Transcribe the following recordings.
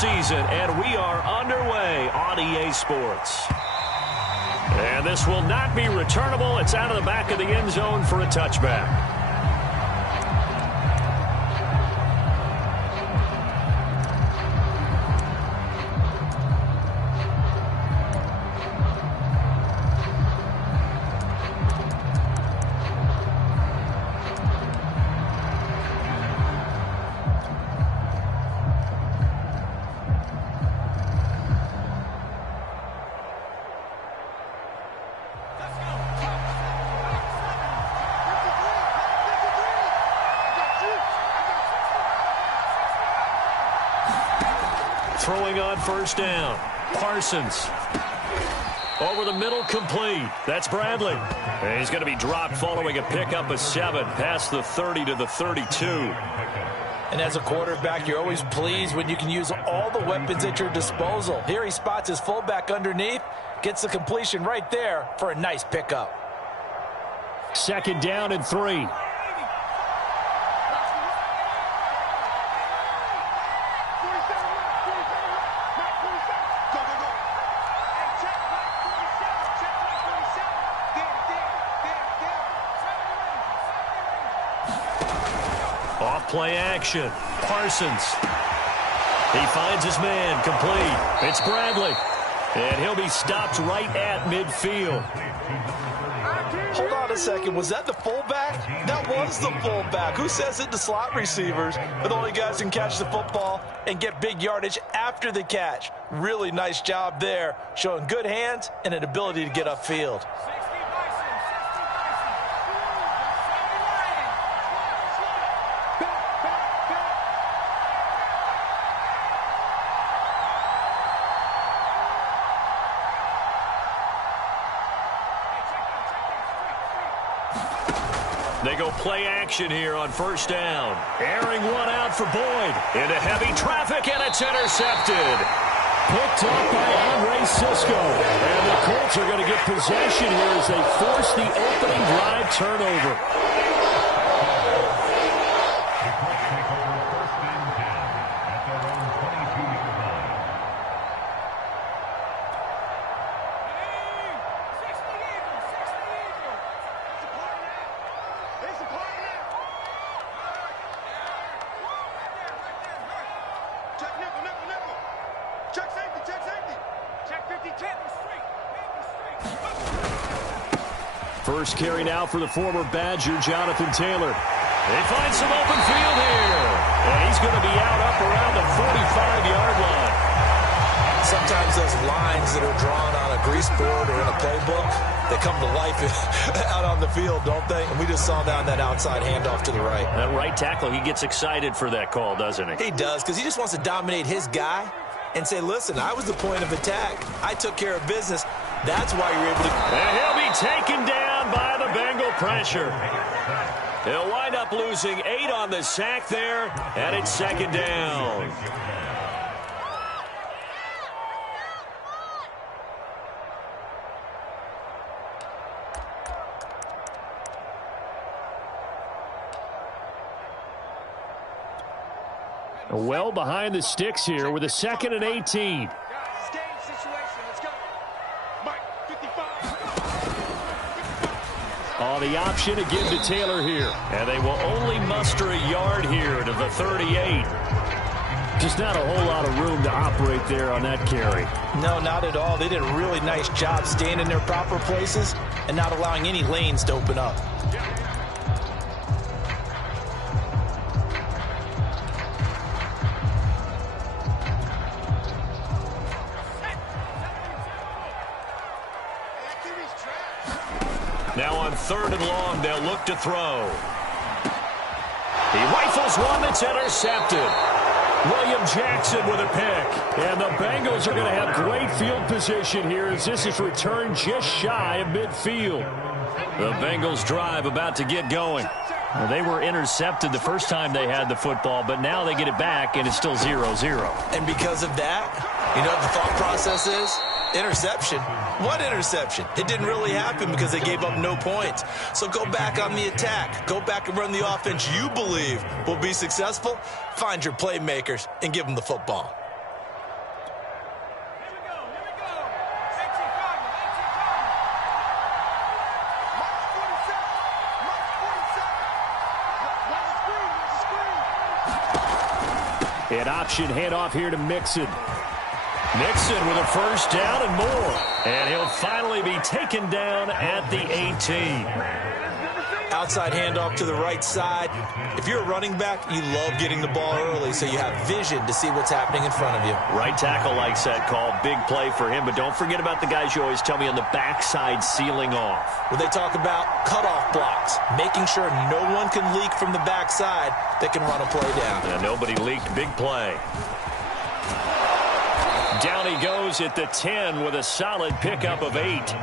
season, and we are underway on EA Sports. And this will not be returnable. It's out of the back of the end zone for a touchback. Throwing on first down. Parsons. Over the middle, complete. That's Bradley. And he's going to be dropped following a pickup of 7 past the 30 to the 32. And as a quarterback, you're always pleased when you can use all the weapons at your disposal. Here he spots his fullback underneath, gets the completion right there for a nice pickup. 2nd down and 3. Play action. Parsons. He finds his man. Complete. It's Bradley. And he'll be stopped right at midfield. Hold on a second. Was that the fullback? That was the fullback. Who says it? The slot receivers are the only guys who can catch the football and get big yardage after the catch. Really nice job there, showing good hands and an ability to get upfield. They go play action here on first down. Airing one out for Boyd. Into heavy traffic, and it's intercepted. Picked up by Andre Sisco. And the Colts are going to get possession here as they force the opening drive turnover. First carry now for the former Badger, Jonathan Taylor. They find some open field here. And he's going to be up around the 45-yard line. Sometimes those lines that are drawn on a grease board or in a playbook, they come to life out on the field, don't they? And we just saw down that outside handoff to the right. That right tackle, he gets excited for that call, doesn't he? He does, because he just wants to dominate his guy and say, listen, I was the point of attack. I took care of business. That's why you're able to... And he'll be taken down by the Bengal pressure. He'll wind up losing 8 on the sack there, and it's 2nd down. Well behind the sticks here with a 2nd and 18. Oh, the option again to Taylor here. And they will only muster a yard here to the 38. Just not a whole lot of room to operate there on that carry. No, not at all. They did a really nice job staying in their proper places and not allowing any lanes to open up. Now on 3rd and long, they'll look to throw. He rifles one that's intercepted. William Jackson with a pick. And the Bengals are going to have great field position here as this is returned just shy of midfield. The Bengals drive about to get going. Well, they were intercepted the first time they had the football, but now they get it back, and it's still 0-0. And because of that, you know what the thought process is? Interception. What interception? It didn't really happen because they gave up no points. So go back on the attack. Go back and run the offense you believe will be successful. Find your playmakers and give them the football. An option handoff here to Mixon. Mixon with a first down and more. And he'll finally be taken down at the 18. Outside handoff to the right side. If you're a running back, you love getting the ball early so you have vision to see what's happening in front of you. Right tackle likes that call. Big play for him. But don't forget about the guys you always tell me on the backside sealing off. When they talk about cutoff blocks, making sure no one can leak from the backside that can run a play down. And nobody leaked. Big play. Down he goes at the 10 with a solid pickup of 8.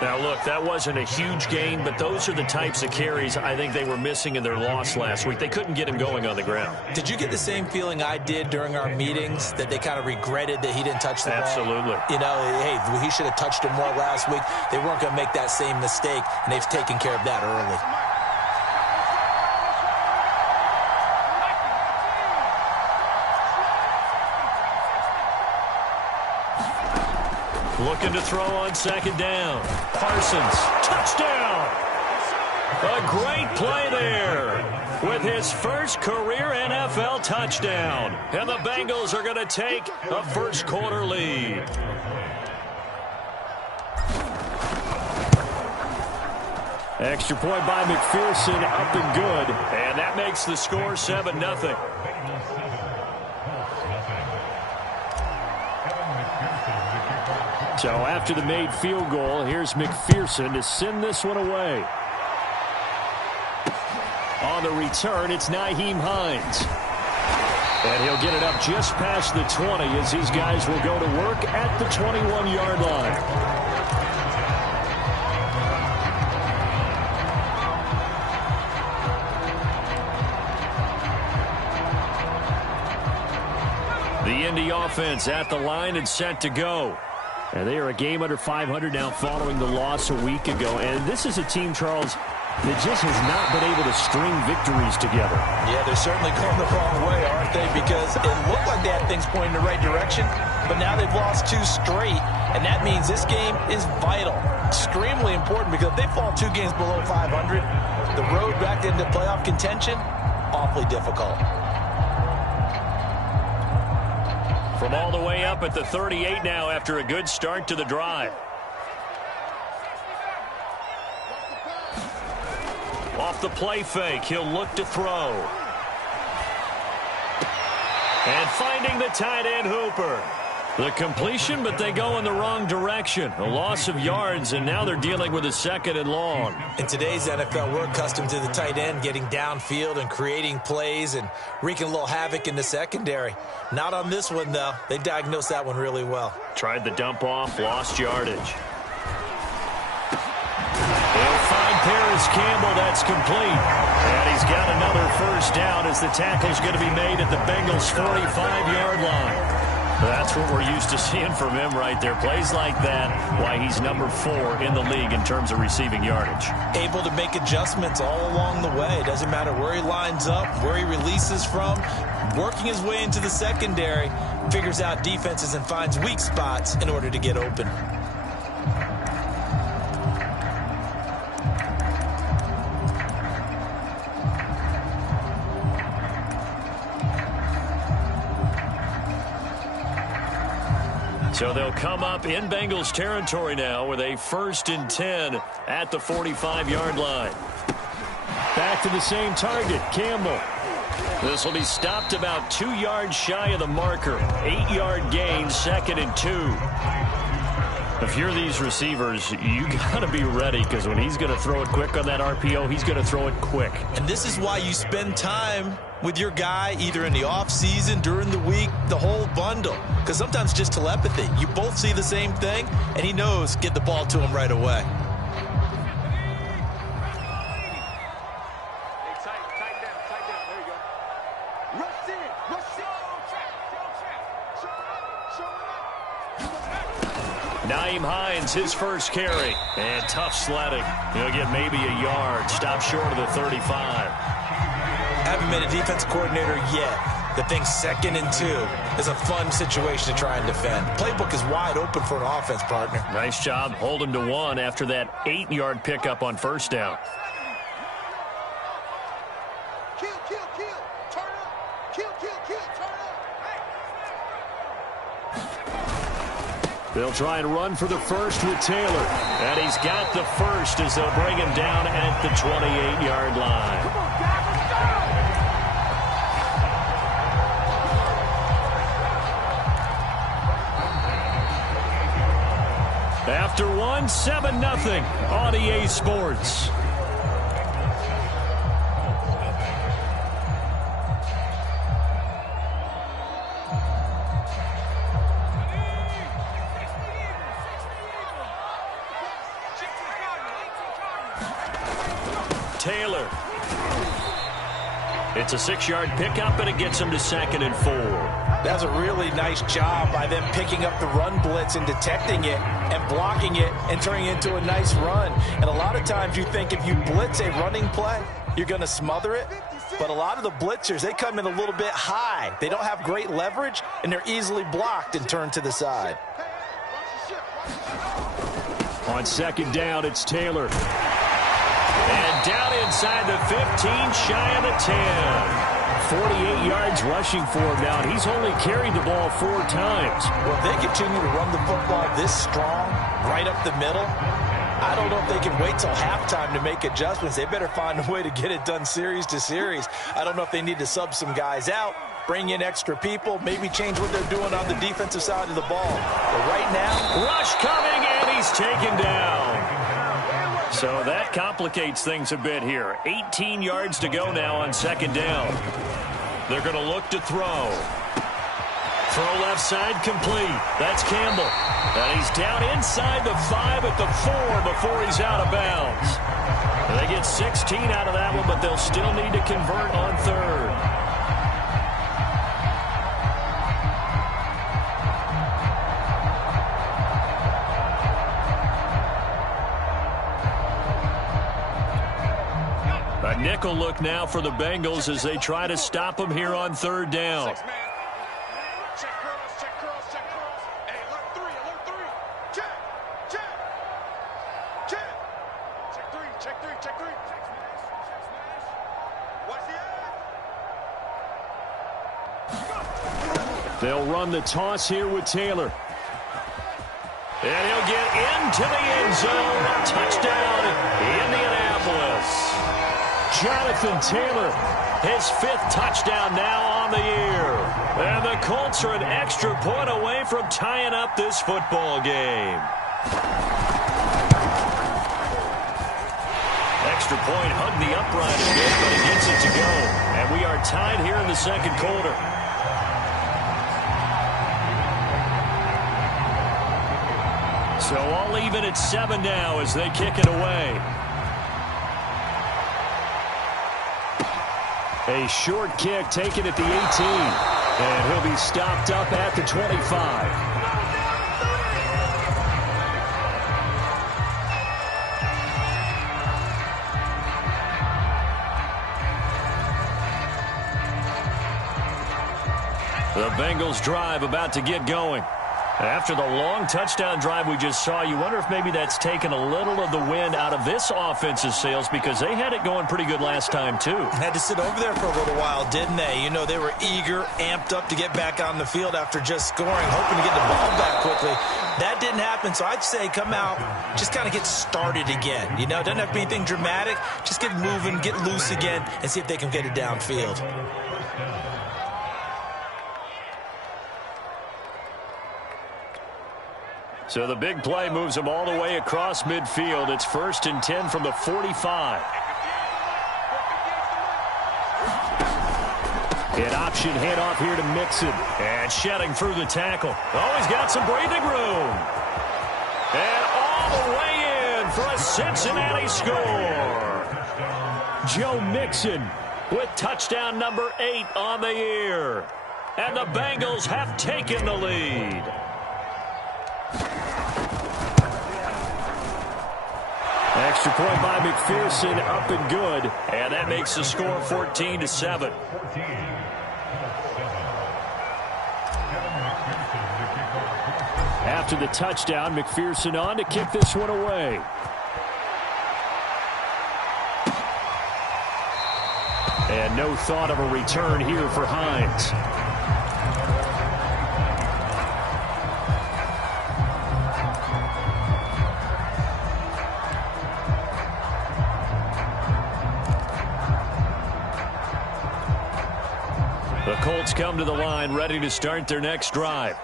Now, look, that wasn't a huge gain, but those are the types of carries I think they were missing in their loss last week. They couldn't get him going on the ground. Did you get the same feeling I did during our meetings, that they kind of regretted that he didn't touch the ball? Absolutely. You know, hey, he should have touched it more last week. They weren't going to make that same mistake, and they've taken care of that early. Looking to throw on second down. Parsons, touchdown! A great play there with his first career NFL touchdown. And the Bengals are going to take a first quarter lead. Extra point by McPherson, up and good. And that makes the score 7-0. So after the made field goal, here's McPherson to send this one away. On the return, it's Nyheim Hines. And he'll get it up just past the 20 as these guys will go to work at the 21-yard line. The Indy offense at the line and set to go. And they are a game under 500 now following the loss a week ago. And this is a team, Charles, that just has not been able to string victories together. Yeah, they're certainly going the wrong way, aren't they? Because it looked like they had things pointing in the right direction, but now they've lost 2 straight, and that means this game is vital, extremely important, because if they fall 2 games below 500, the road back into playoff contention, awfully difficult. From all the way up at the 38 now after a good start to the drive. Off the play fake, he'll look to throw. And finding the tight end Hooper. The completion, but they go in the wrong direction. A loss of yards, and now they're dealing with a 2nd and long. In today's NFL, we're accustomed to the tight end getting downfield and creating plays and wreaking a little havoc in the secondary. Not on this one, though. They diagnosed that one really well. Tried the dump off, lost yardage. He'll find Paris Campbell. That's complete. And he's got another first down as the tackle's going to be made at the Bengals' 45-yard line. That's what we're used to seeing from him right there. Plays like that, why he's number 4 in the league in terms of receiving yardage. Able to make adjustments all along the way. Doesn't matter where he lines up, where he releases from. Working his way into the secondary, figures out defenses and finds weak spots in order to get open. So they'll come up in Bengals territory now with a 1st and 10 at the 45-yard line. Back to the same target, Campbell. This will be stopped about 2 yards shy of the marker. 8-yard gain, 2nd and 2. If you're these receivers, you got to be ready, because when he's going to throw it quick on that RPO, he's going to throw it quick. And this is why you spend time with your guy either in the offseason, during the week, the whole bundle. Because sometimes just telepathy. You both see the same thing, and he knows get the ball to him right away. Nyheim Hines, his first carry. And tough sledding. He'll get maybe a yard. Stop short of the 35. Haven't been a defense coordinator yet. The thing 2nd and 2 is a fun situation to try and defend. Playbook is wide open for an offense, partner. Nice job. Hold him to 1 after that 8-yard pickup on first down. Turn up. Kill, turn up. They'll try and run for the first with Taylor. And he's got the first as they'll bring him down at the 28-yard line. Come on, guys, let's go! After one, 7-0 on EA Sports. Taylor. It's a 6-yard pickup, and it gets him to 2nd and 4. That's a really nice job by them picking up the run blitz and detecting it and blocking it and turning it into a nice run. And a lot of times you think if you blitz a running play, you're going to smother it. But a lot of the blitzers, they come in a little bit high. They don't have great leverage, and they're easily blocked and turned to the side. On 2nd down, it's Taylor. And down inside the 15, shy of the 10. 48 yards rushing for him now, and he's only carried the ball 4 times. Well, if they continue to run the football this strong, right up the middle, I don't know if they can wait till halftime to make adjustments. They better find a way to get it done series to series. I don't know if they need to sub some guys out, bring in extra people, maybe change what they're doing on the defensive side of the ball. But right now, rush coming, and he's taken down. So that complicates things a bit here. 18 yards to go now on 2nd down. They're going to look to throw. Throw left side complete. That's Campbell. And he's down inside the 5 at the 4 before he's out of bounds. And they get 16 out of that one, but they'll still need to convert on 3rd. A nickel look now for the Bengals as they try to stop him here on 3rd down. Check cross, check cross, check cross. Hey, alert 3, alert 3. Check, check, check. Check 3, check 3, check 3. Check smash, check smash. Watch the edge. They'll run the toss here with Taylor. And he'll get into the end zone. Touchdown, Indianapolis. Jonathan Taylor, his 5th touchdown now on the year. And the Colts are an extra point away from tying up this football game. Extra point hugged the upright a bit, but he gets it to go. And we are tied here in the 2nd quarter. So all even at 7 now as they kick it away. A short kick taken at the 18. And he'll be stopped up at the 25. The Bengals drive about to get going. After the long touchdown drive we just saw, you wonder if maybe that's taken a little of the wind out of this offense's sails because they had it going pretty good last time, too. Had to sit over there for a little while, didn't they? You know, they were eager, amped up to get back on the field after just scoring, hoping to get the ball back quickly. That didn't happen, so I'd say come out, just kind of get started again. You know, doesn't have to be anything dramatic. Just get moving, get loose again, and see if they can get it downfield. So the big play moves them all the way across midfield. It's 1st and 10 from the 45. An option handoff here to Mixon. And shedding through the tackle. Oh, he's got some breathing room. And all the way in for a Cincinnati score. Joe Mixon with touchdown number 8 on the year. And the Bengals have taken the lead. Extra point by McPherson, up and good. And that makes the score 14-7. After the touchdown, McPherson on to kick this one away. And no thought of a return here for Hines. come to the line, ready to start their next drive.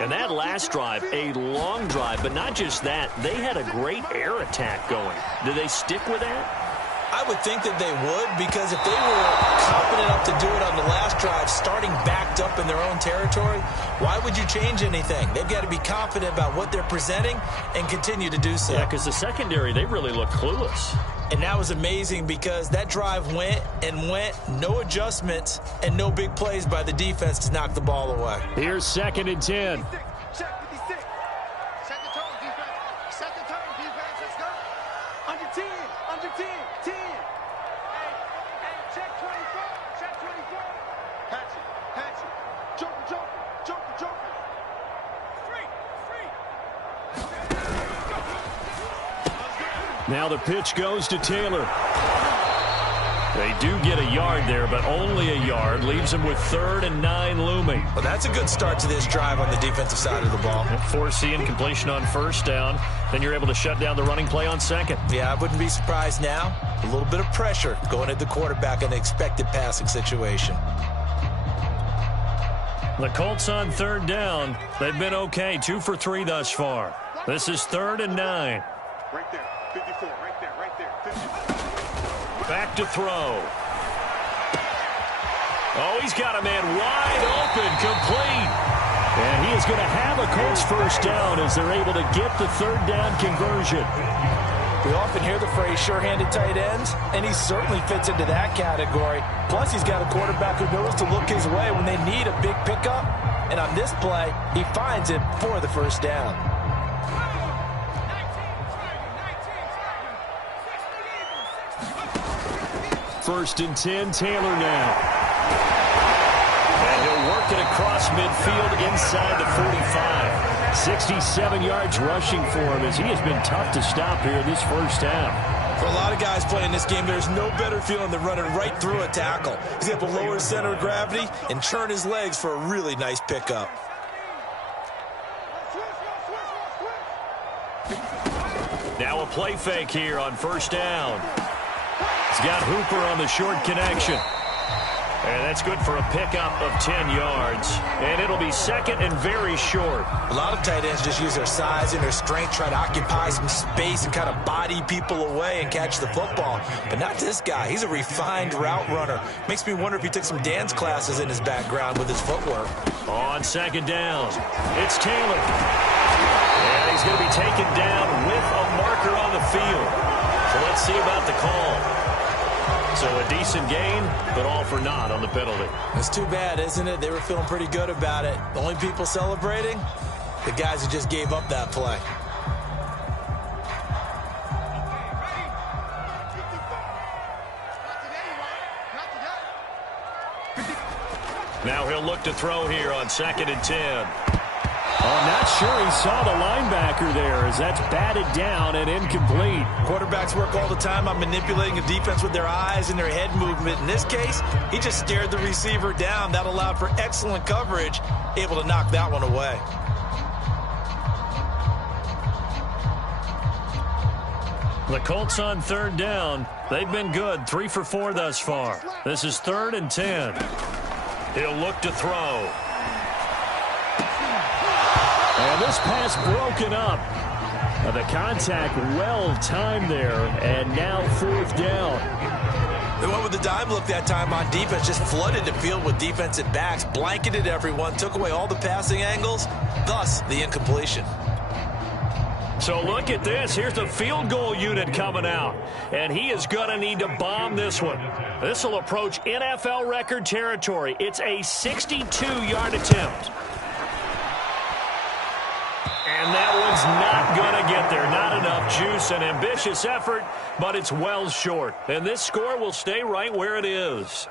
And that last drive, a long drive, but not just that. They had a great air attack going. Do they stick with that? I would think that they would, because if they were confident enough to do it on the last drive, starting backed up in their own territory, why would you change anything? They've got to be confident about what they're presenting and continue to do so. Yeah, because the secondary, they really look clueless. And that was amazing because that drive went and went, no adjustments, and no big plays by the defense to knock the ball away. Here's 2nd and 10. Check 56. Set the tone, defense. Set the tone, defense. Let's go. Under 10. Under 10. 10. Hey, check 24. Check 24. Hatchet. Hatchet. Joker, Joker. Joker, Joker. Straight. Now the pitch goes to Taylor. They do get a yard there, but only a yard. Leaves them with 3rd and 9 looming. Well, that's a good start to this drive on the defensive side of the ball. Forcing completion on 1st down. Then you're able to shut down the running play on 2nd. Yeah, I wouldn't be surprised now. A little bit of pressure going at the quarterback in the expected passing situation. The Colts on 3rd down. They've been okay. 2 for 3 thus far. This is 3rd and 9. Right there. 54. Right there. Right there. 54. Back to throw. Oh, he's got a man wide open, complete. And he is going to have a Colts 1st down as they're able to get the 3rd down conversion. We often hear the phrase sure-handed tight ends, and he certainly fits into that category. Plus, he's got a quarterback who knows to look his way when they need a big pickup. And on this play, he finds it for the 1st down. 1st and 10, Taylor now. And he'll work it across midfield inside the 45. 67 yards rushing for him as he has been tough to stop here this 1st half. For a lot of guys playing this game, there's no better feeling than running right through a tackle. He's able to lower his center of gravity and churn his legs for a really nice pickup. Now a play fake here on 1st down. He's got Hooper on the short connection. And that's good for a pickup of 10 yards. And it'll be 2nd and very short. A lot of tight ends just use their size and their strength, try to occupy some space and kind of body people away and catch the football. But not this guy. He's a refined route runner. Makes me wonder if he took some dance classes in his background with his footwork. On 2nd down, it's Taylor. And he's going to be taken down with a marker on the field. So let's see about the call. So a decent gain, but all for naught on the penalty. It's too bad, isn't it? They were feeling pretty good about it. The only people celebrating, the guys who just gave up that play. Now he'll look to throw here on 2nd and 10. I'm not sure he saw the linebacker there as that's batted down and incomplete. Quarterbacks work all the time on manipulating a defense with their eyes and their head movement. In this case, he just stared the receiver down. That allowed for excellent coverage, able to knock that one away. The Colts on 3rd down. They've been good, 3 for 4 thus far. This is 3rd and 10. He'll look to throw. And this pass broken up. The contact well timed there, and now 4th down. They went with the dime look that time on defense, just flooded the field with defensive backs, blanketed everyone, took away all the passing angles, thus the incompletion. So look at this. Here's the field goal unit coming out, and he is going to need to bomb this one. This will approach NFL record territory. It's a 62-yard attempt. And that one's not going to get there. Not enough juice. An ambitious effort, but it's well short. And this score will stay right where it is.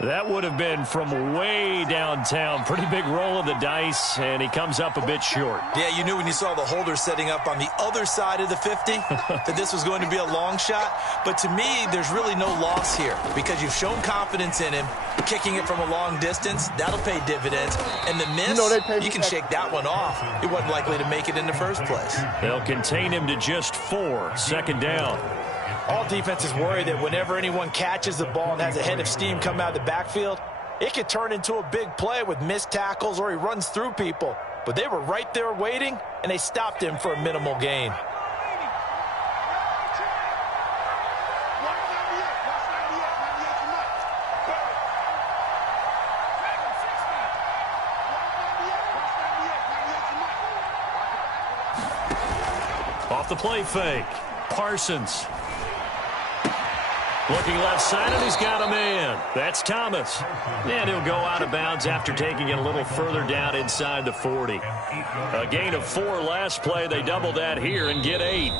That would have been from way downtown. Pretty big roll of the dice, and he comes up a bit short. Yeah, you knew when you saw the holder setting up on the other side of the 50 that this was going to be a long shot. But to me, there's really no loss here because you've shown confidence in him. Kicking it from a long distance, that'll pay dividends. And the miss, you can shake that one off. He wasn't likely to make it in the first place. They'll contain him to just 4. 2nd down. All defenses worry that whenever anyone catches the ball and has a head of steam come out of the backfield, It could turn into a big play with missed tackles or he runs through people. But they were right there waiting, and they stopped him for a minimal gain. Off the play fake. Parsons. Looking left side, and he's got a man. That's Thomas. And he'll go out of bounds after taking it a little further down inside the 40. A gain of 4 last play. They double that here and get 8.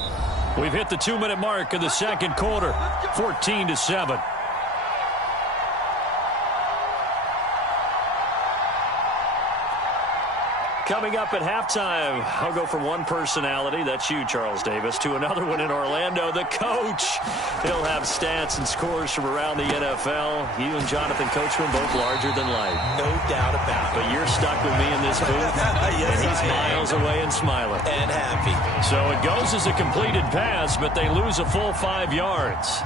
We've hit the 2-minute mark of the second quarter. 14-7. Coming up at halftime, I'll go from one personality, that's you, Charles Davis, to another one in Orlando, the coach. He'll have stats and scores from around the NFL. You and Jonathan Coachman both larger than life. No doubt about it. But you're stuck with me in this booth. Yes, and he's miles away and smiling. And happy. So it goes as a completed pass, but they lose a full 5 yards.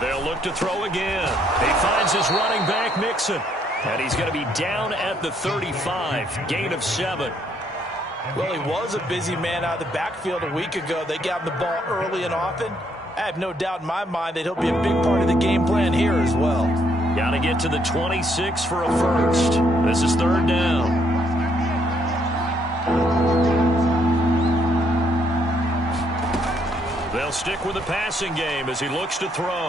They'll look to throw again. He finds his running back, Mixon. And he's going to be down at the 35. Gain of 7. Well, he was a busy man out of the backfield a week ago. They got him the ball early and often. I have no doubt in my mind that he'll be a big part of the game plan here as well. Got to get to the 26 for a first. This is 3rd down. They'll stick with the passing game as he looks to throw.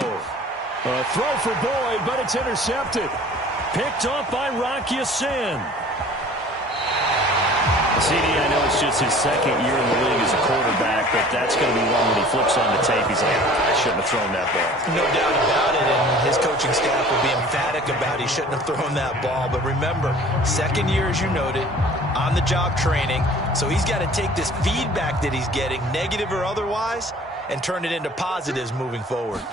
A throw for Boyd, but it's intercepted. Picked off by Rock Ya-Sin. CD, I know it's just his 2nd year in the league as a quarterback, but that's going to be one when he flips on the tape. He's like, I shouldn't have thrown that ball. No doubt about it, and his coaching staff will be emphatic about he shouldn't have thrown that ball. But remember, 2nd year, as you noted, on-the-job training, so he's got to take this feedback that he's getting, negative or otherwise, and turn it into positives moving forward.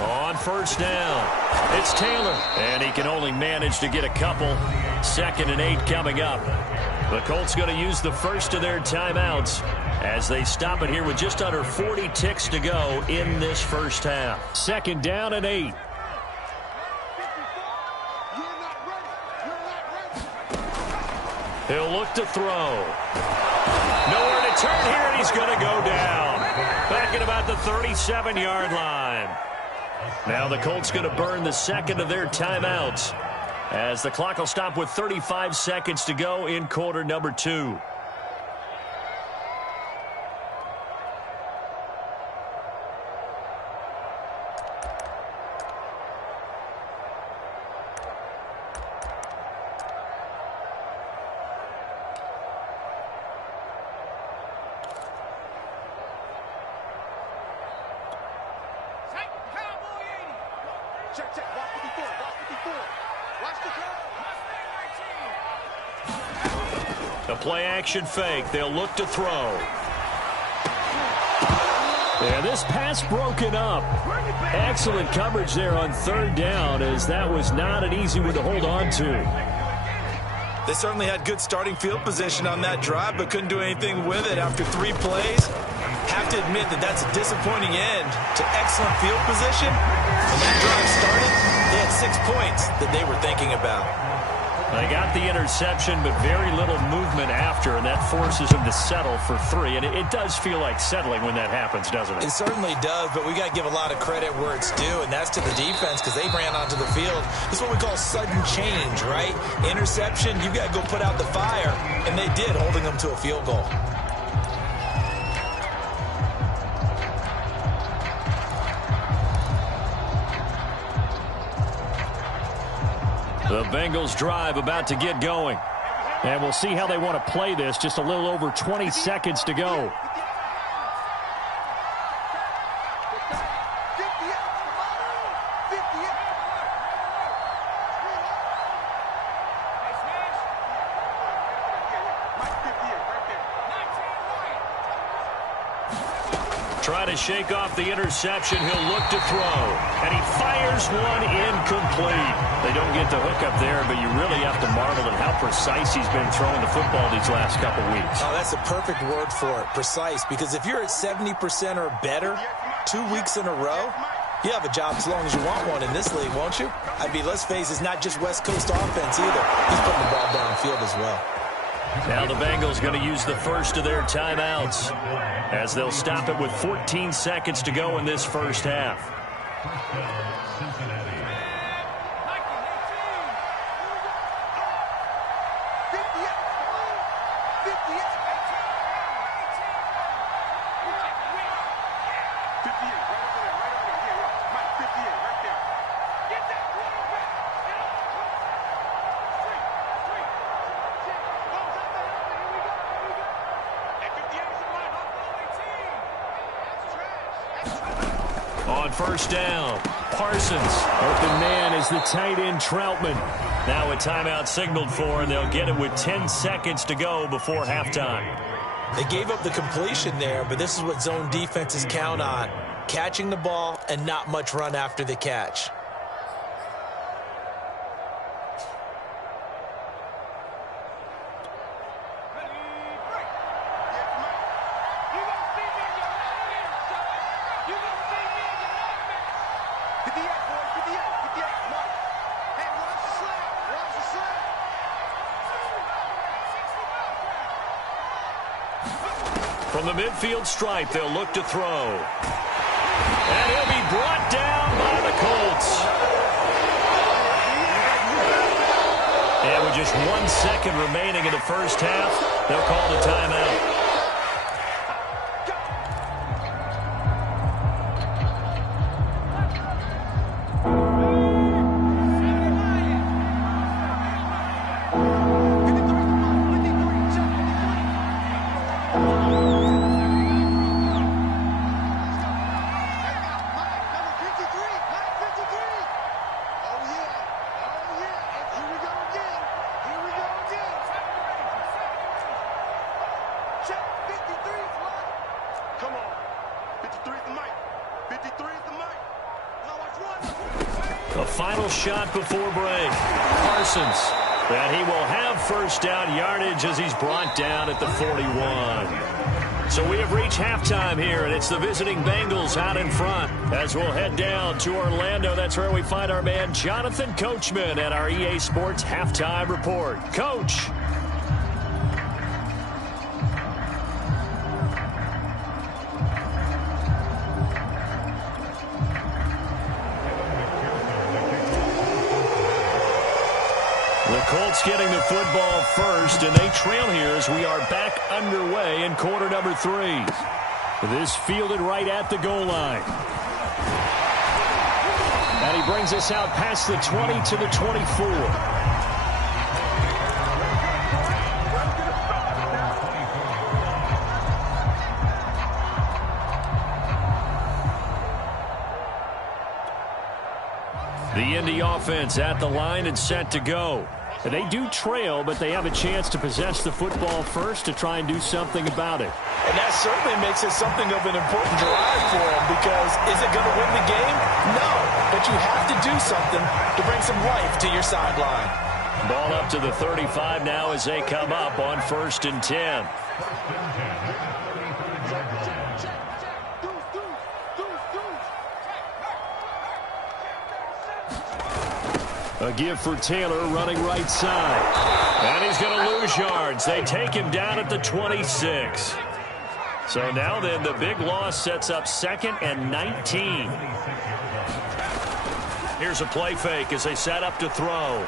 On 1st down, it's Taylor, and he can only manage to get a couple. 2nd and 8 coming up. The Colts going to use the first of their timeouts as they stop it here with just under 40 ticks to go in this first half. 2nd down and 8. He'll look to throw. Nowhere to turn here, and he's going to go down. Back at about the 37-yard line. Now the Colts going to burn the 2nd of their timeouts as the clock will stop with 35 seconds to go in quarter number 2. Check, block 54, block 54. Watch the cover. A play-action fake. They'll look to throw. And this pass broken up. Excellent coverage there on 3rd down, as that was not an easy one to hold on to. They certainly had good starting field position on that drive, but couldn't do anything with it after 3 plays. Have to admit that that's a disappointing end to excellent field position. When that drive started, they had 6 points that they were thinking about. They got the interception, but very little movement after, and that forces them to settle for 3. And it does feel like settling when that happens, doesn't it? It certainly does, but we got to give a lot of credit where it's due, and that's to the defense because they ran onto the field. This is what we call sudden change, right? Interception, you got to go put out the fire, and they did, holding them to a field goal. The Bengals drive about to get going. And we'll see how they want to play this. Just a little over 20 seconds to go. Try to shake off the interception. He'll look to throw. And he fires one incomplete. They don't get the hook up there, but you really have to marvel at how precise he's been throwing the football these last couple weeks. Oh, that's a perfect word for it, precise. Because if you're at 70% or better 2 weeks in a row, you have a job as long as you want one in this league, won't you? I mean, let's face it, it's not just West Coast offense either. He's putting the ball downfield as well. Now the Bengals going to use the first of their timeouts as they'll stop it with 14 seconds to go in this first half. On first down, Parsons. Open man is the tight end, Troutman. Now a timeout signaled for, and they'll get it with 10 seconds to go before halftime. They gave up the completion there, but this is what zone defenses count on. Catching the ball and not much run after the catch. From the midfield stripe, they'll look to throw. And he'll be brought down by the Colts. And with just 1 second remaining in the first half, they'll call the timeout. A final shot before break. Parsons. And he will have first down yardage as he's brought down at the 41. So we have reached halftime here, and it's the visiting Bengals out in front. As we'll head down to Orlando, that's where we find our man Jonathan Coachman at our EA Sports Halftime Report. Coach. Colts getting the football first, and they trail here as we are back underway in quarter number 3. This fielded right at the goal line. And he brings us out past the 20 to the 24. The Indy offense at the line and set to go. They do trail, but they have a chance to possess the football first to try and do something about it. And that certainly makes it something of an important drive for them, because is it going to win the game? No, but you have to do something to bring some life to your sideline. Ball up to the 35 now as they come up on 1st and 10. A give for Taylor running right side. And he's going to lose yards. They take him down at the 26. So now then the big loss sets up 2nd and 19. Here's a play fake as they set up to throw.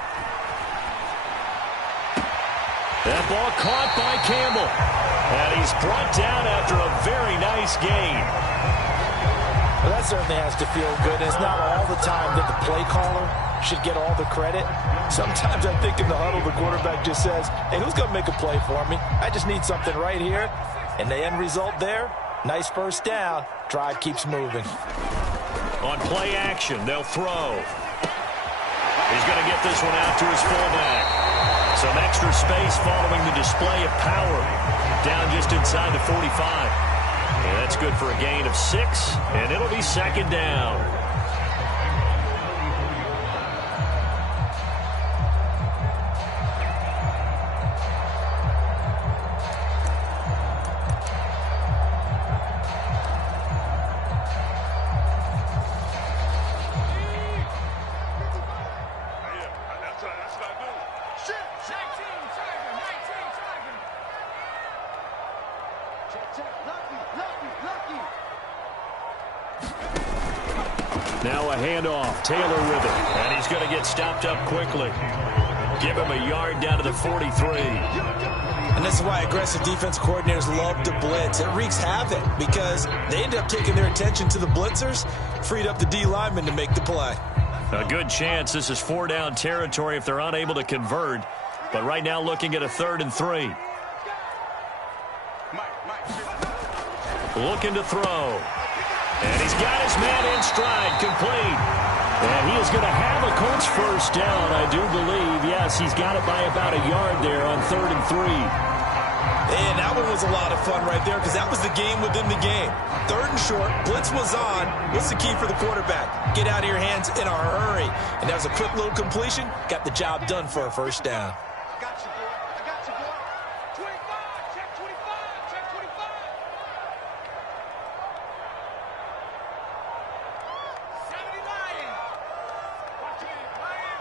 That ball caught by Campbell. And he's brought down after a very nice gain. Well, that certainly has to feel good. It's not all the time that the play caller should get all the credit. Sometimes I think in the huddle, the quarterback just says, hey, who's going to make a play for me? I just need something right here. And the end result there, nice first down. Drive keeps moving. On play action, they'll throw. He's going to get this one out to his fullback. Some extra space following the display of power. Down just inside the 45. And that's good for a gain of 6, and it'll be second down. Now a handoff. Taylor with it. And he's going to get stopped up quickly. Give him a yard down to the 43. And this is why aggressive defense coordinators love to blitz. It wreaks havoc because they end up taking their attention to the blitzers, freed up the D lineman to make the play. A good chance this is 4-down territory if they're unable to convert. But right now looking at a 3rd and 3. Looking to throw. And he's got his man in stride, complete. And he is going to have a Colts first down, I do believe. Yes, he's got it by about a yard there on 3rd and 3. And that one was a lot of fun right there because that was the game within the game. 3rd and short, blitz was on. What's the key for the quarterback? Get out of your hands in a hurry. And that was a quick little completion. Got the job done for a first down. I got you, boy. I got you, boy. 25. Check 25. Check 25. 70 Lion. Watch it, Lion.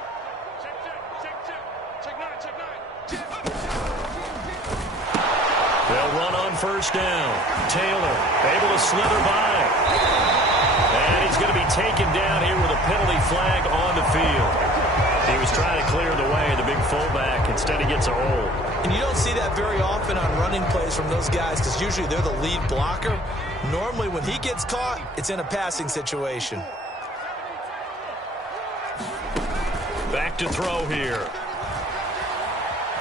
Check, check, check, check. Check 9, check 9. Check. They'll run on first down. Taylor able to slither by. And he's going to be taken down here with a penalty flag on the field. He was trying to clear the way, the big fullback. Instead, he gets a hold. And you don't see that very often on running plays from those guys because usually they're the lead blocker. Normally, when he gets caught, it's in a passing situation. Back to throw here.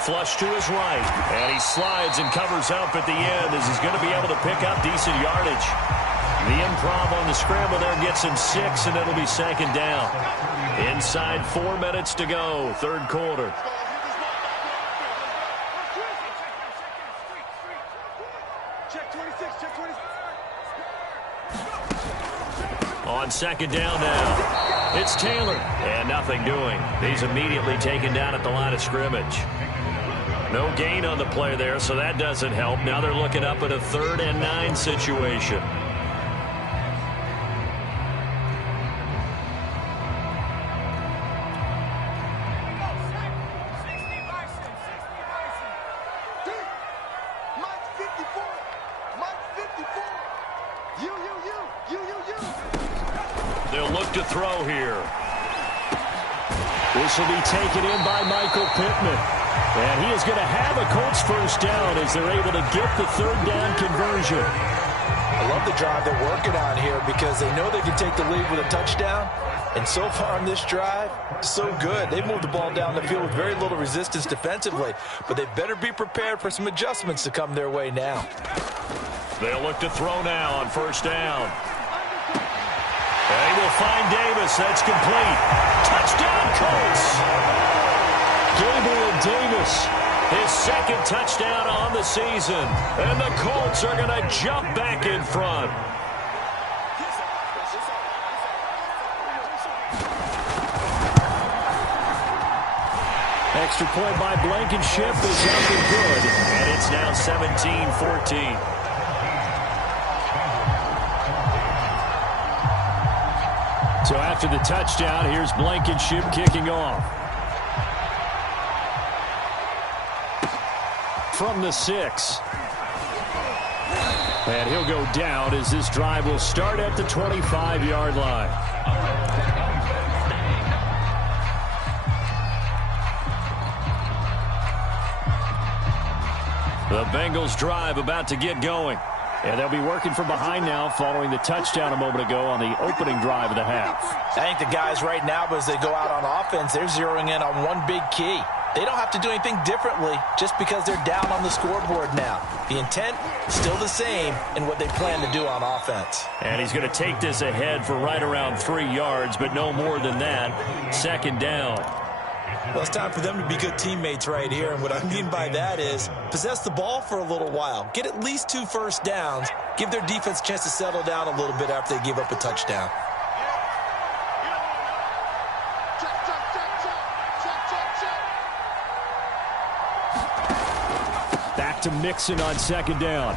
Flush to his right. And he slides and covers up at the end as he's going to be able to pick up decent yardage. The improv on the scramble there gets him 6, and it'll be second down. Inside 4 minutes to go, 3rd quarter. Check 26. Check 26. On second down now, it's Taylor. And nothing doing. He's immediately taken down at the line of scrimmage. No gain on the play there, so that doesn't help. Now they're looking up at a 3rd and 9 situation. They'll look to throw here. This will be taken in by Michael Pittman. And he is going to have a Colts first down as they're able to get the 3rd down conversion. I love the drive they're working on here because they know they can take the lead with a touchdown. And so far on this drive, so good. They've moved the ball down the field with very little resistance defensively. But they better be prepared for some adjustments to come their way now. They'll look to throw now on first down. They will find Davis. That's complete. Touchdown, Colts. Gabriel Davis, his 2nd touchdown on the season. And the Colts are going to jump back in front. Extra point by Blankenship is up and good. And it's now 17-14. So after the touchdown, here's Blankenship kicking off. From the 6. And he'll go down as this drive will start at the 25-yard line. The Bengals drive about to get going. And they'll be working from behind now following the touchdown a moment ago on the opening drive of the half. I think the guys right now, as they go out on offense, they're zeroing in on one big key. They don't have to do anything differently just because they're down on the scoreboard now. The intent is still the same in what they plan to do on offense. And he's going to take this ahead for right around 3 yards, but no more than that. Second down. Well, it's time for them to be good teammates right here. And what I mean by that is possess the ball for a little while. Get at least 2 first downs. Give their defense a chance to settle down a little bit after they give up a touchdown. Back to Mixon on 2nd down.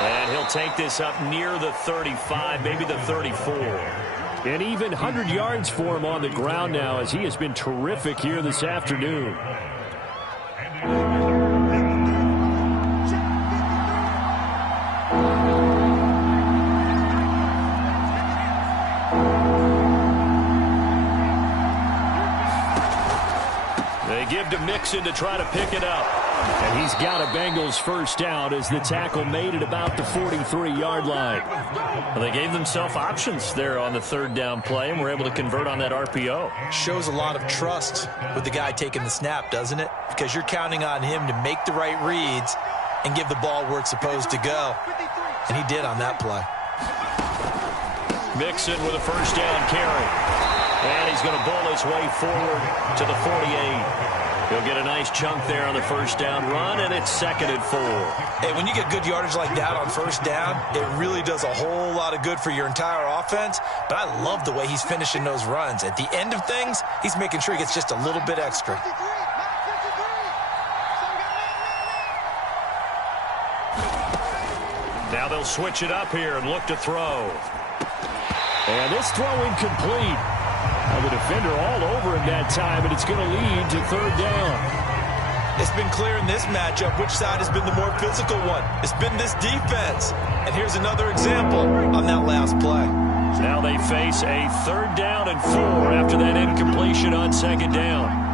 And he'll take this up near the 35, maybe the 34. And even 100 yards for him on the ground now, as he has been terrific here this afternoon. They give to Mixon to try to pick it up. And he's got a Bengals first down as the tackle made at about the 43-yard line. Well, they gave themselves options there on the 3rd down play and were able to convert on that RPO. Shows a lot of trust with the guy taking the snap, doesn't it? Because you're counting on him to make the right reads and give the ball where it's supposed to go. And he did on that play. Mixon with a first down carry. And he's going to bowl his way forward to the 48. He'll get a nice chunk there on the first down run, and it's 2nd and 4. Hey, when you get good yardage like that on first down, it really does a whole lot of good for your entire offense. But I love the way he's finishing those runs. At the end of things, he's making sure he gets just a little bit extra. Now they'll switch it up here and look to throw. And this throw incomplete. The defender all over him that time, and it's going to lead to 3rd down. It's been clear in this matchup which side has been the more physical one. It's been this defense. And here's another example on that last play. Now they face a 3rd down and 4 after that incompletion on 2nd down.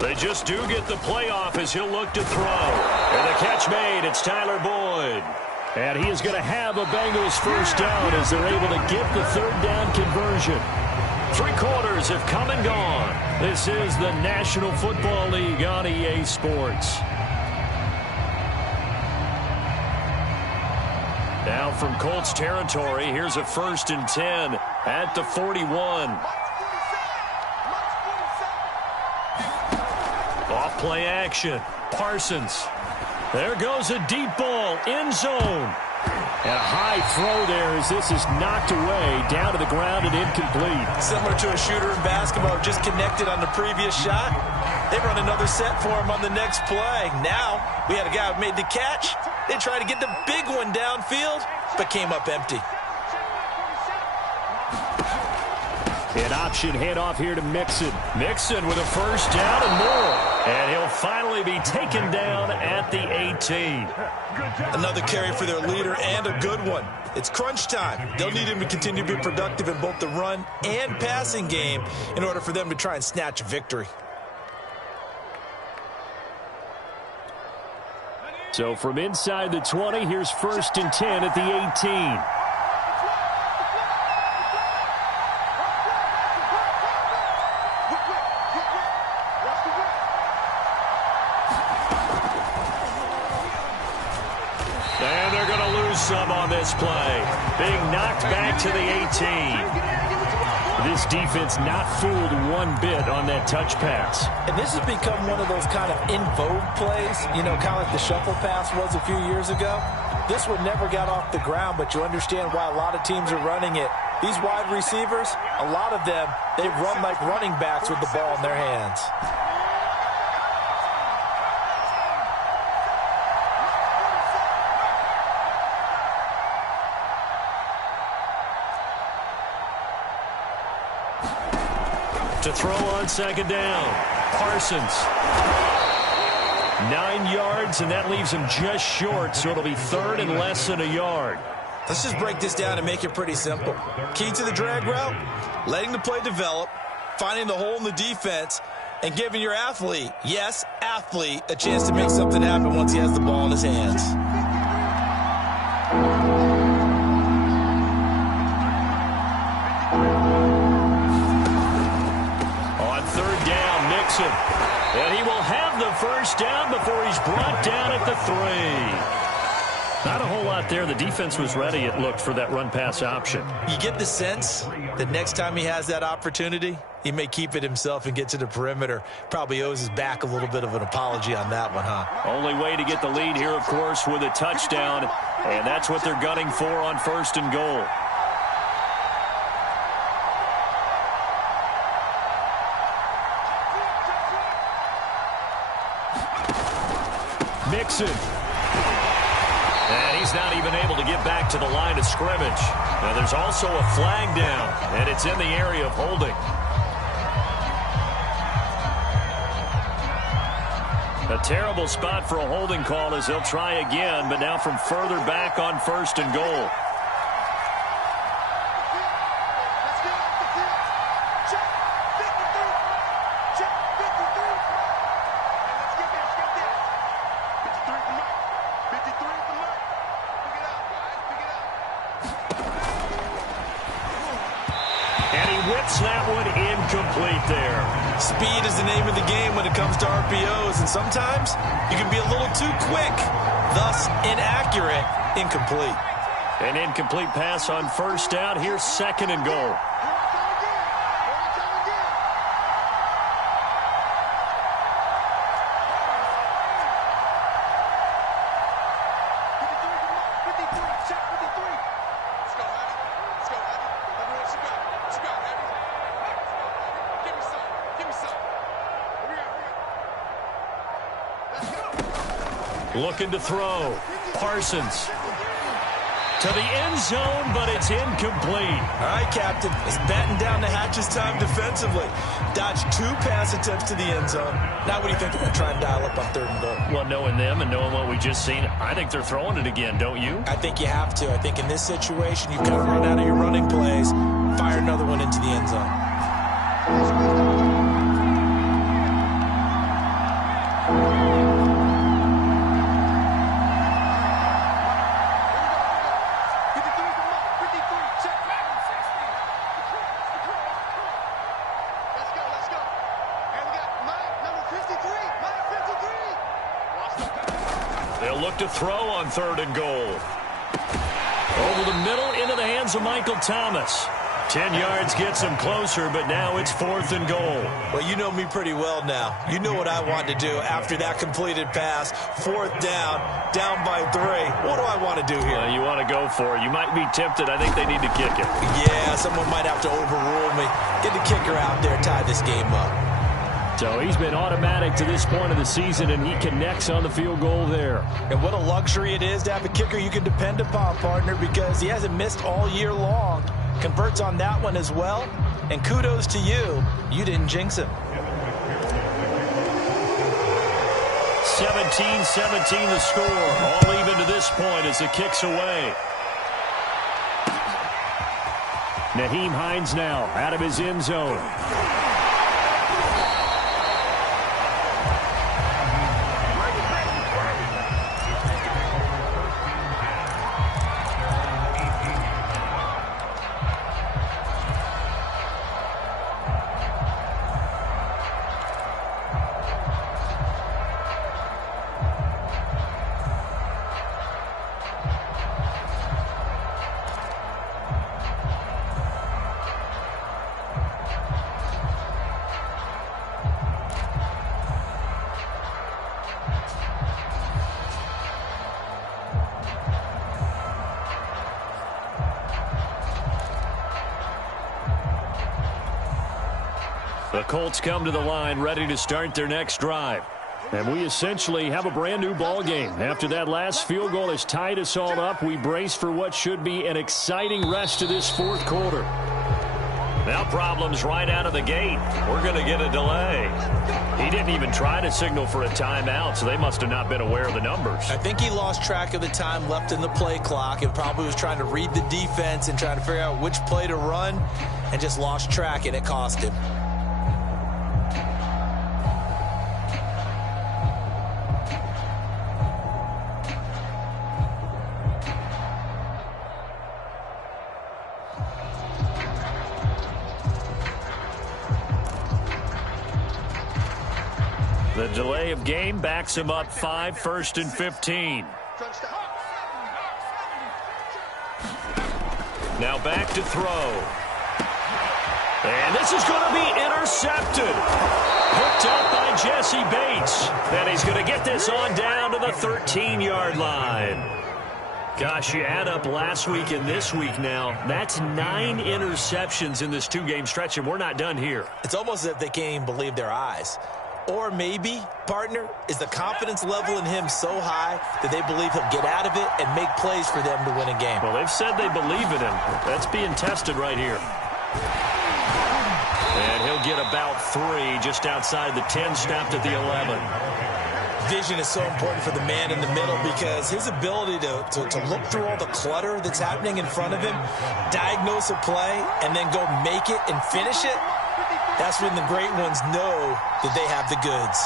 They just do get the playoff as he'll look to throw. And the catch made. It's Tyler Boyd. And he is going to have a Bengals first down as they're able to get the 3rd down conversion. 3 quarters have come and gone. This is the National Football League on EA Sports. Now from Colts territory, here's a 1st and 10 at the 41. Off play action. Parsons. There goes a deep ball. End zone. And a high throw there as this is knocked away down to the ground and incomplete. Similar to a shooter in basketball, just connected on the previous shot. They run another set for him on the next play. Now we had a guy who made the catch. They tried to get the big one downfield, but came up empty. An option handoff here to Mixon. Mixon with a first down and more. And he'll finally be taken down at the 18. Another carry for their leader and a good one. It's crunch time. They'll need him to continue to be productive in both the run and passing game in order for them to try and snatch a victory. So from inside the 20, here's 1st and 10 at the 18. And they're going to lose some on this play. Being knocked back to the 18. This defense not fooled one bit on that touch pass. And this has become one of those kind of in vogue plays, you know, kind of like the shuffle pass was a few years ago. This one never got off the ground, but you understand why a lot of teams are running it. These wide receivers, a lot of them, they run like running backs with the ball in their hands. To throw on 2nd down. Parsons. 9 yards, and that leaves him just short, so it'll be 3rd and less than a yard. Let's just break this down and make it pretty simple. Key to the drag route, letting the play develop, finding the hole in the defense, and giving your athlete, yes, athlete, a chance to make something happen once he has the ball in his hands. Mixon. And he will have the first down before he's brought down at the 3. Not a whole lot there. The defense was ready, it looked, for that run-pass option. You get the sense that next time he has that opportunity, he may keep it himself and get to the perimeter. Probably owes his back a little bit of an apology on that one, huh? Only way to get the lead here, of course, with a touchdown. And that's what they're gunning for on 1st and goal. Mixon. And he's not even able to get back to the line of scrimmage. Now there's also a flag down, and it's in the area of holding. A terrible spot for a holding call as he'll try again, but now from further back on 1st and goal. That one incomplete there. Speed is the name of the game when it comes to RPOs, and sometimes you can be a little too quick, thus inaccurate, incomplete. An incomplete pass on 1st down. Here's 2nd and goal. Looking to throw. Parsons to the end zone, but it's incomplete. All right, Captain. It's batten down the hatches time defensively. Dodged 2 pass attempts to the end zone. Now what do you think they're going to try and dial up on 3rd and goal? Well, knowing them and knowing what we just seen, I think they're throwing it again, don't you? I think you have to. I think in this situation, you've got to run out of your running plays, fire another one into the end zone. To throw on 3rd and goal. Over the middle into the hands of Michael Thomas. 10 yards gets him closer, but now it's 4th and goal. Well, you know me pretty well now. You know what I want to do after that completed pass. 4th down, down by 3. What do I want to do here? You want to go for it. You might be tempted. I think they need to kick it. Yeah, someone might have to overrule me. Get the kicker out there, tie this game up. So he's been automatic to this point of the season, and he connects on the field goal there. And what a luxury it is to have a kicker you can depend upon, partner, because he hasn't missed all year long. Converts on that one as well. And kudos to you. You didn't jinx him. 17-17 the score. All even to this point as it kicks away. Nyheim Hines now out of his end zone. The Colts come to the line ready to start their next drive. And we essentially have a brand new ball game. After that last field goal has tied us all up, we brace for what should be an exciting rest of this 4th quarter. Now problems right out of the gate. We're going to get a delay. He didn't even try to signal for a timeout, so they must have not been aware of the numbers. I think he lost track of the time left in the play clock and probably was trying to read the defense and trying to figure out which play to run and just lost track, and it cost him. The delay of game backs him up 5, 1st and 15. Now back to throw. And this is going to be intercepted. Hooked up by Jesse Bates. And he's going to get this on down to the 13-yard line. Gosh, you add up last week and this week now. That's 9 interceptions in this 2-game stretch, and we're not done here. It's almost as if they can't even believe their eyes. Or maybe, partner, is the confidence level in him so high that they believe he'll get out of it and make plays for them to win a game. Well, they've said they believe in him. That's being tested right here. And he'll get about 3 just outside the 10, snapped at the 11. Vision is so important for the man in the middle because his ability to look through all the clutter that's happening in front of him, diagnose a play, and then go make it and finish it, that's when the great ones know that they have the goods.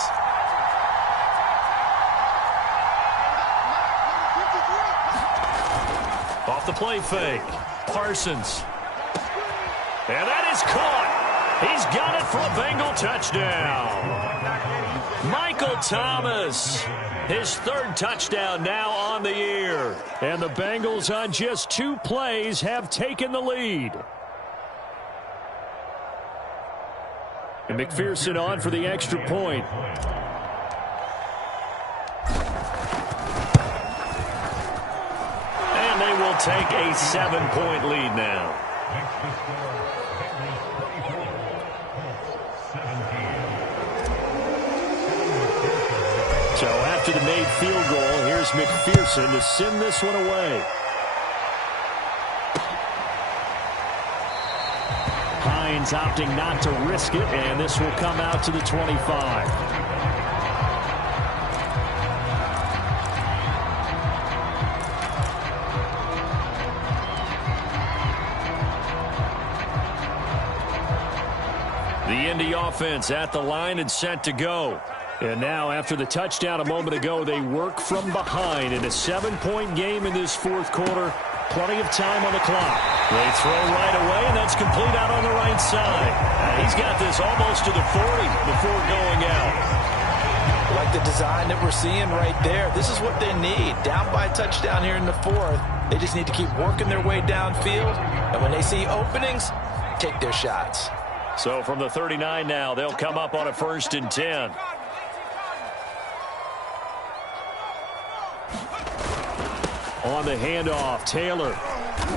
Off the play fake. Parsons. And that is caught. He's got it for a Bengal touchdown. Michael Thomas, his 3rd touchdown now on the year. And the Bengals on just 2 plays have taken the lead. And McPherson on for the extra point. And they will take a 7-point lead now. So after the made field goal, here's McPherson to send this one away. Hines opting not to risk it, and this will come out to the 25. The Indy offense at the line and set to go. And now, after the touchdown a moment ago, they work from behind in a 7-point game in this 4th quarter. Plenty of time on the clock. They throw right away, and that's complete out on the right side. He's got this almost to the 40 before going out. Like the design that we're seeing right there, this is what they need. Down by a touchdown here in the 4th. They just need to keep working their way downfield. And when they see openings, take their shots. So from the 39 now, they'll come up on a 1st and 10. On the handoff, Taylor.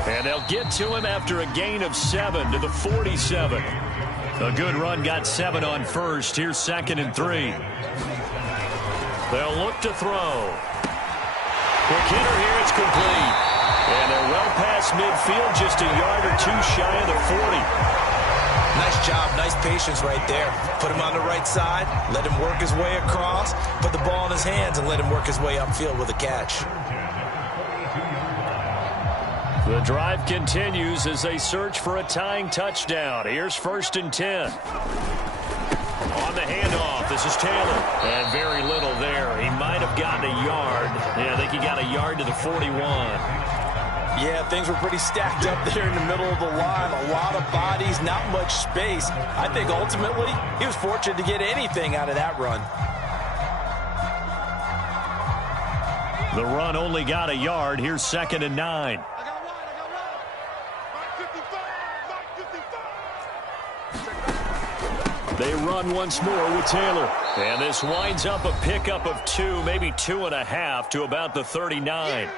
And they'll get to him after a gain of 7 to the 47. A good run, got 7 on 1st. Here's 2nd and 3. They'll look to throw. Quick hitter here, it's complete. And they're well past midfield, just a yard or 2 shy of the 40. Nice job, nice patience right there. Put him on the right side, let him work his way across, put the ball in his hands, and let him work his way upfield with a catch. The drive continues as they search for a tying touchdown. Here's 1st and 10. On the handoff, this is Taylor. And very little there. He might have gotten a yard. Yeah, I think he got a yard to the 41. Yeah, things were pretty stacked up there in the middle of the line. A lot of bodies, not much space. I think ultimately he was fortunate to get anything out of that run. The run only got a yard. Here's 2nd and 9. They run once more with Taylor. And this winds up a pickup of 2, maybe 2.5 to about the 39.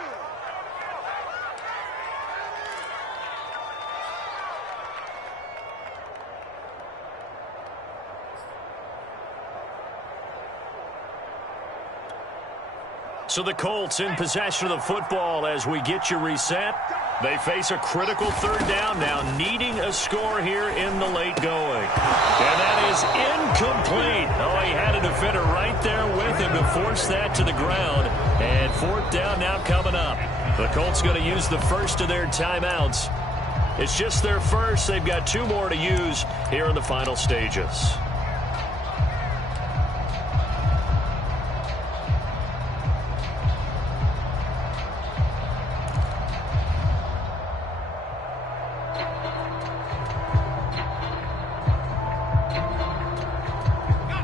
So the Colts in possession of the football as we get you reset. They face a critical 3rd down now, needing a score here in the late going. And that is incomplete. Oh, he had a defender right there with him to force that to the ground. And 4th down now coming up. The Colts going to use the first of their timeouts. It's just their first. They've got 2 more to use here in the final stages.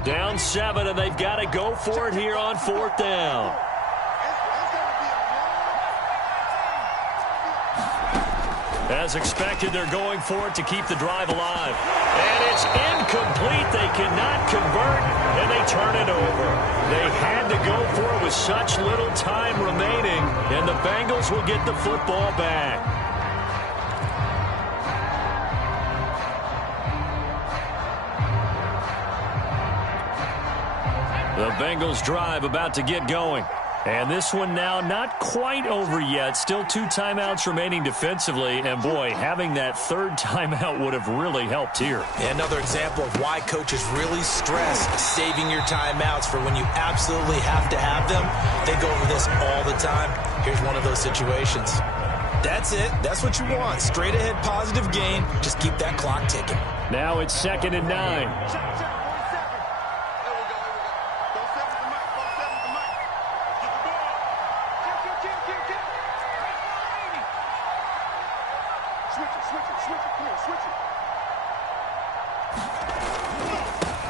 Down 7, and they've got to go for it here on 4th down. As expected, they're going for it to keep the drive alive. And it's incomplete. They cannot convert, and they turn it over. They had to go for it with such little time remaining, and the Bengals will get the football back. The Bengals drive about to get going. And this one now not quite over yet. Still 2 timeouts remaining defensively. And, boy, having that 3rd timeout would have really helped here. Another example of why coaches really stress saving your timeouts for when you absolutely have to have them. They go over this all the time. Here's one of those situations. That's it. That's what you want. Straight ahead positive gain. Just keep that clock ticking. Now it's 2nd and 9.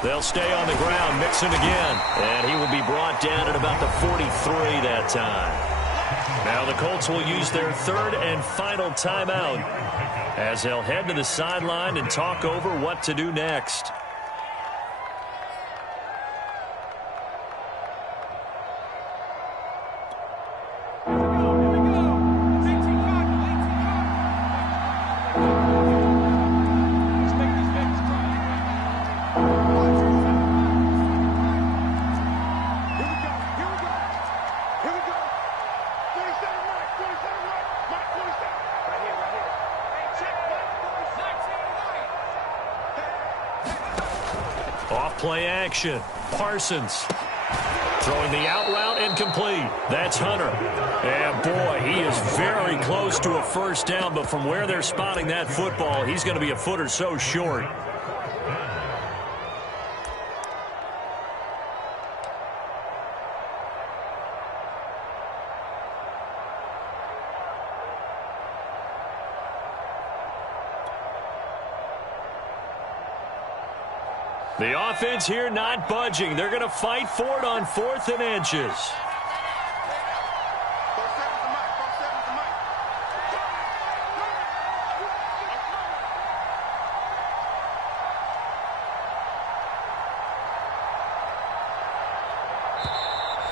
They'll stay on the ground, Mixon again. And he will be brought down at about the 43 that time. Now the Colts will use their 3rd and final timeout as they'll head to the sideline and talk over what to do next. Off-play action. Parsons throwing the out route incomplete. That's Hunter. And, boy, he is very close to a 1st down, but from where they're spotting that football, he's going to be a foot or so short. The offense here not budging. They're going to fight for it on 4th and inches.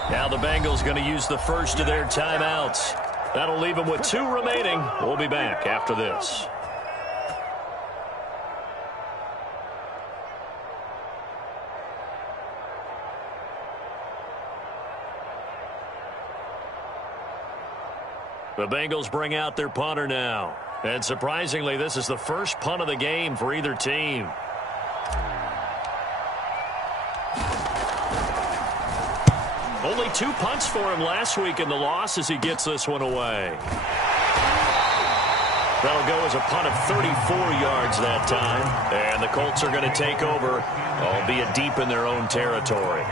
Now the Bengals going to use the first of their timeouts. That'll leave them with 2 remaining. We'll be back after this. The Bengals bring out their punter now. And surprisingly, this is the first punt of the game for either team. Only 2 punts for him last week in the loss as he gets this one away. That'll go as a punt of 34 yards that time. And the Colts are going to take over, albeit deep in their own territory.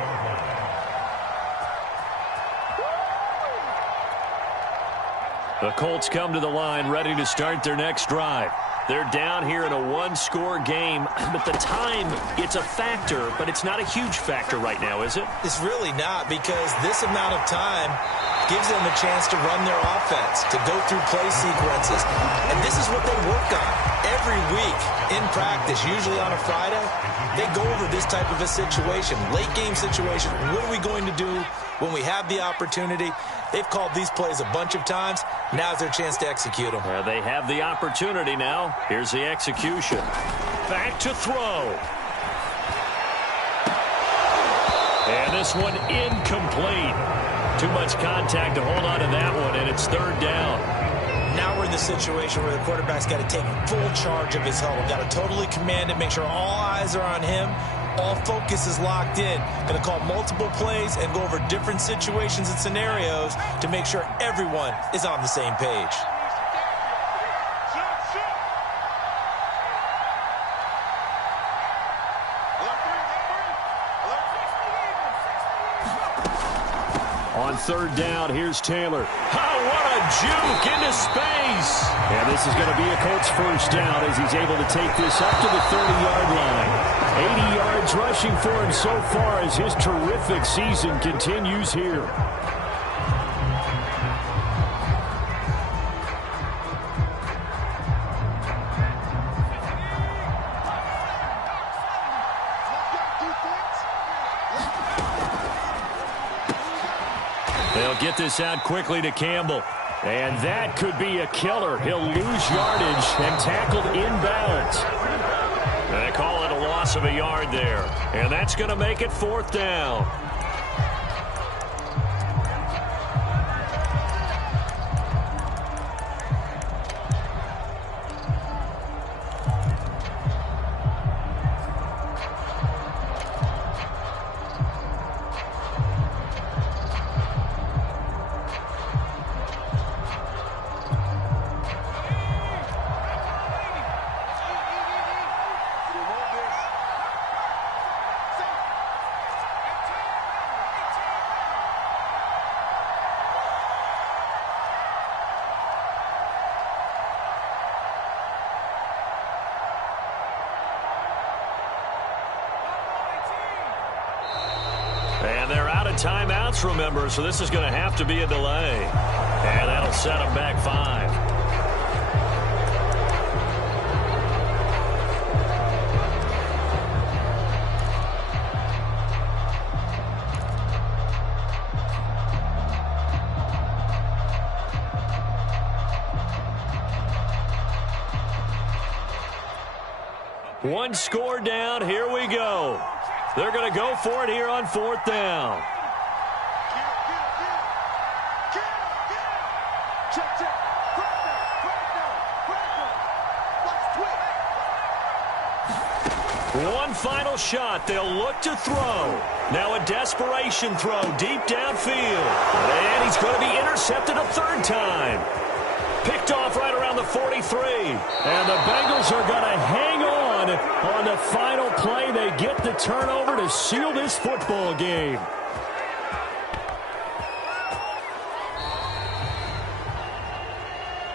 The Colts come to the line ready to start their next drive. They're down here in a 1-score game, but the time, it's a factor, but it's not a huge factor right now, is it? It's really not, because this amount of time gives them a chance to run their offense, to go through play sequences. And this is what they work on every week in practice, usually on a Friday. They go over this type of a situation, late game situation. What are we going to do when we have the opportunity? They've called these plays a bunch of times. Now's their chance to execute them. They have the opportunity now. Here's the execution. Back to throw. And this one incomplete. Too much contact to hold on to that one, and it's 3rd down. Now we're in the situation where the quarterback's got to take full charge of his huddle. Got to totally command it, make sure all eyes are on him. All focus is locked in. Going to call multiple plays and go over different situations and scenarios to make sure everyone is on the same page. On 3rd down, here's Taylor. Oh, what a juke into space. And this is going to be a Colts 1st down as he's able to take this up to the 30-yard line. 80 yards yards rushing for him so far as his terrific season continues here. They'll get this out quickly to Campbell. And that could be a killer. He'll lose yardage and tackled inbounds. They call it a loss of a yard there. And that's going to make it 4th down. And they're out of timeouts, remember, so this is going to have to be a delay. And that'll set them back 5. One score down. Here we go. They're going to go for it here on 4th down. One final shot. They'll look to throw. Now a desperation throw deep downfield. And he's going to be intercepted a 3rd time. Picked off right around the 43. And the Bengals are going to hang on the final play. They get the turnover to seal this football game.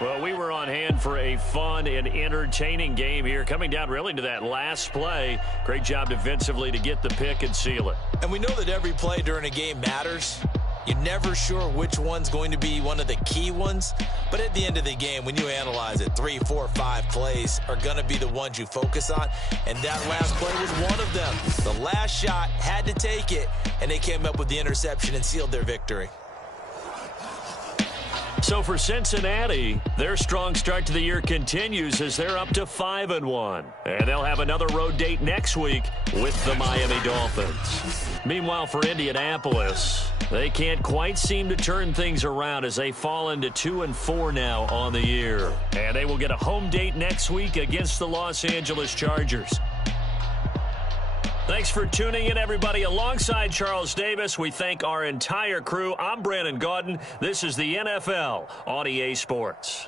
Well, we were on hand for a fun and entertaining game here, coming down really to that last play. Great job defensively to get the pick and seal it. And we know that every play during a game matters. You're never sure which one's going to be one of the key ones. But at the end of the game, when you analyze it, 3, 4, 5 plays are going to be the ones you focus on. And that last play was one of them. The last shot had to take it, and they came up with the interception and sealed their victory. So for Cincinnati, their strong start to the year continues as they're up to 5-1. And they'll have another road date next week with the Miami Dolphins. Meanwhile, for Indianapolis, they can't quite seem to turn things around as they fall into 2-4 now on the year. And they will get a home date next week against the Los Angeles Chargers. Thanks for tuning in, everybody. Alongside Charles Davis, we thank our entire crew. I'm Brandon Gaudin. This is the NFL on EA Sports.